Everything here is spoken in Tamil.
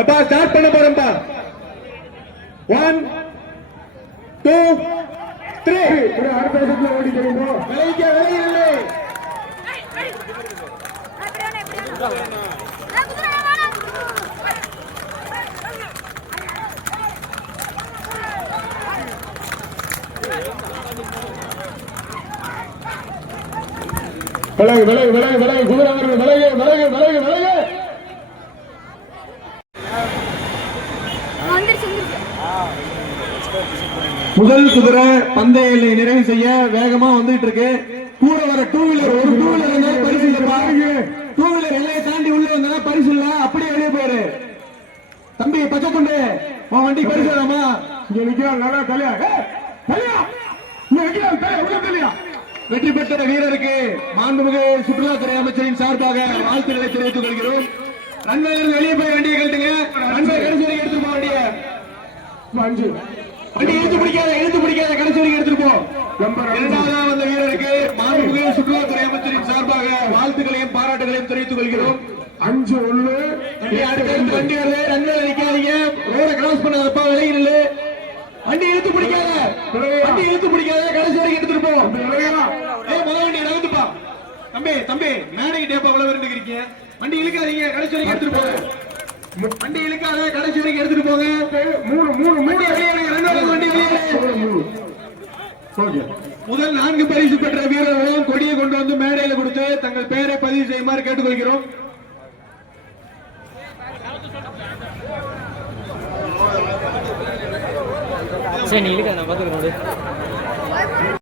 எப்பா ஸ்டார்ட் பண்ண போறேன்பா. 1 2 3 அடுத்த இடத்துல ஓடி தெரியுமோ விளைக்க விளையில்லை. விலகு விலகு விலகு விலகு குதிரை வருது. விலகு விலகு விலகு விலகு. முதல் குதிரை பந்தய எல்லை நிறைவு செய்ய வேகமா வந்துட்டு இருக்கு. கூட வர டூ வீலர் ஒரு டூ வீலர் பரிசு இல்ல. டூ வீலர் எல்லையை தாண்டி உள்ள வந்தா பரிசு இல்ல. அப்படியே வெளியே போயிரு தம்பி. பச்சை கொண்டு வண்டி பரிசு வேணாமா? இங்க நிக்கிறான் நல்லா தலையா தலையா இங்க நிக்கிறான் தலையா உள்ள தலையா. வெற்றி பெற்ற வீரருக்கு மாண்புமிகு சுற்றுலாத்துறை அமைச்சரின் சார்பாக வாழ்த்துக்களை தெரிவித்துக் கொள்கிறோம். நண்பர்கள் வெளியே போய் வண்டியை கட்டுங்க. நண்பர்கள் கடைசி வரைக்கும் எடுத்துட்டு போக வண்டியை. வண்டி இழுத்து பிடிக்காத கடைசி வரைக்கும் எடுத்துட்டு போ. இரண்டாவதா வந்த வீரருக்கு மாண்புமிகு சுற்றுலாத்துறை அமைச்சரின் சார்பாக வாழ்த்துக்களையும் பாராட்டுகளையும் தெரிவித்துக் கொள்கிறோம். 5-1 அடுத்த வண்டி வருது. நண்பர்கள் நிக்காதீங்க. ரோட கிராஸ் பண்ணாதப்பா. விலகி நில்லு. வண்டி இழுத்து பிடிக்காத கடைசி வரைக்கும் எடுத்துட்டு போ. முதல் வண்டி நகர்ந்துப்பா. தம்பி மேடைக்கு டேப்பா எவ்வளவு இருக்கீங்க. வண்டி இழுக்காதீங்க கடைசி வரைக்கும் எடுத்துட்டு போங்க. வண்டி இழுக்காத கடைசி வரைக்கும் எடுத்துட்டு போங்க. முதல் 4 பரிசு பெற்ற வீரர்களும் கொடியை கொண்டு வந்து மேடையில் கொடுத்து தங்கள் பெயரை பதிவு செய்யுமாறு கேட்டுக்கொள்கிறோம். சரி, நீ இழுக்க நான் பாத்துக்கிறேன்.